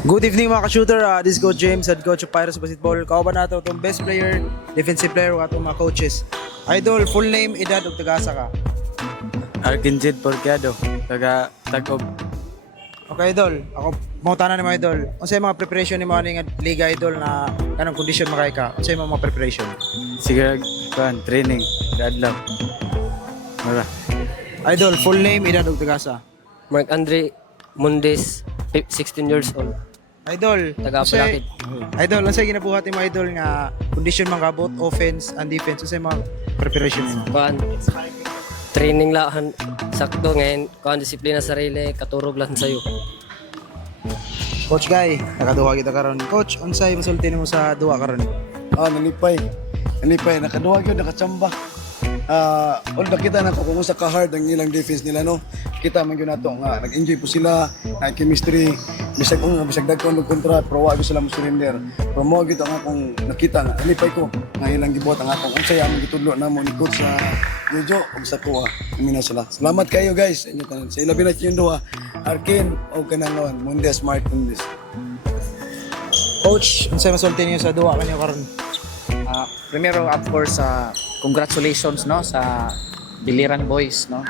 Good evening mga ka-shooter. This is Coach James, head coach of Pirates Basketball. Kauban nato itong best player, defensive player, o itong mga coaches. Idol, full name, edad, ug tagasa ka. Arkinjid Porqueado, taga Tagob. Okay, Idol. Ako, mangutana ni mga Idol. Unsay mga preparation ni mga ning Liga Idol na kanang condition makay ka? Unsay mga preparation? Sige, training, dadlaw. Mara. Idol, full name, edad, ug tagasa. Mark Andre Mundes, 16 years old. Idol, Taga unsay- Palakid. Idol, unsay ginabuhat ni mga Idol nga condition man ka both offense and defense? Unsay mga preparation mo? Kuan, training lang sakto ngayon. Kuan, disiplina sarili, katurog lang sa'yo. Coach Guy, nakaduha kita karon. Coach, unsay masulti nimo sa duha karon? Nalipay. Nakaduha yun, nakachamba. All nakita na ko kung sa ka-hard ang ilang defense nila, no? Kita man yun nato nga, nag-enjoy po sila, na-chemistry, bisag dagkon ng kontra, pero wag sila mo surrender. Pero mo gito nga kung nakita nga, nalipay ko, nga ilang gibuhat ang akong unsay among gitudlo na mo ni coach sa Jojo ug sa kuha. Amina sila. Salamat kayo guys. Inyo tanan. Sa ilabi na yung duha, Arkin o kanang Mundes Mark Mundes. Coach, unsay masulti niyo sa duha kanyo karon? Primero, of course, congratulations no sa Biliran Boys no.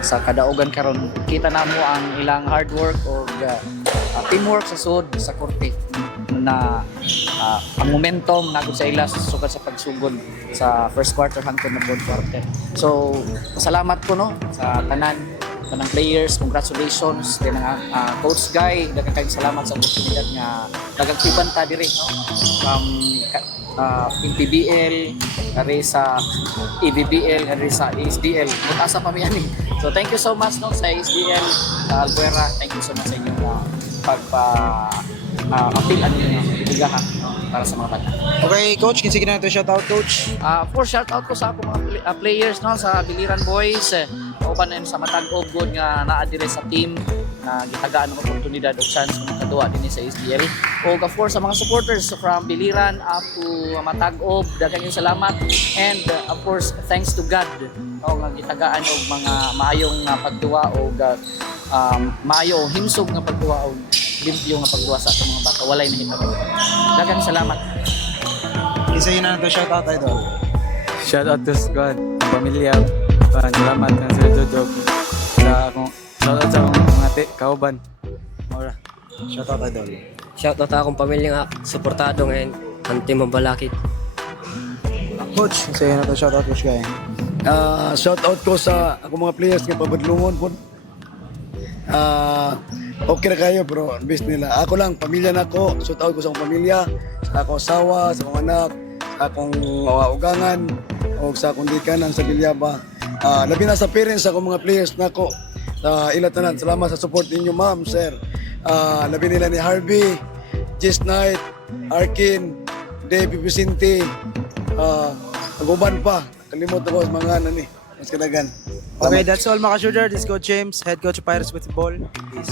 Sa kadaugan karon kita na mo ang ilang hard work o teamwork sa sud sa korte na ang momentum nagud sa ila sugad sa pagsugod sa first quarter hangtod na fourth quarter. So, salamat ko no sa tanan ng players, congratulations din ang Coach Guy, daghang kayong salamat sa oportunidad nga nagagtibanta diri no. In PBL, ari sa EBBL, ari sa ASDL. Mutasa pa mi ani. So thank you so much no sa ASDL, Albuera. Thank you so much sa inyong appeal ano niyo ibigahan no, para sa mga bata. Okay, coach, kinsa na ito shout out coach. Of course, shout out ko sa akong mga players no sa Biliran Boys. Kauban na sa Matag-og good nga naa dire sa team na gitagaan ng oportunidad o chance ng kadua din sa SDL. O of course sa mga supporters from Biliran up to Matag-og, daghang salamat. And of course, thanks to God no nga gitagaan og mga maayong pagduwa o maayo o himsog nga pagduwa o limpyo nga pagduwa sa atong mga bata. Walay nahitabo. Daghang salamat. Kinsa na ito shout out Idol. Shout out to squad, pamilya. Salamat na sa Jojo. Sa akong shout out sa akong mga kauban. Mara. Shout out Idol. Shoutout akong pamilya nga, suportado ngayon, ang team ng Balakid. Coach, kinsa na ito shout out Coach Guy. Shout out ko sa ako mga players nga pabadlungon po. Okay na kayo pero best nila. Ako lang, pamilya na ako. Shout out ko sa akong pamilya, sa akong asawa, sa akong anak, sa akong ugangan, o sa akong dikanan sa Bilyaba. Labi na sa parents akong mga players na ako. Ilatanan, salamat sa support ninyo ma'am, sir. Labi nila ni Harvey, Jess Knight, Arkin, Dave Vicente, aguban pa. Kalimot ako sa mga ni. Mas kadagan. Okay, that's all mga ka-shooter. This is Coach James, head coach of Pirates Basketball. Peace.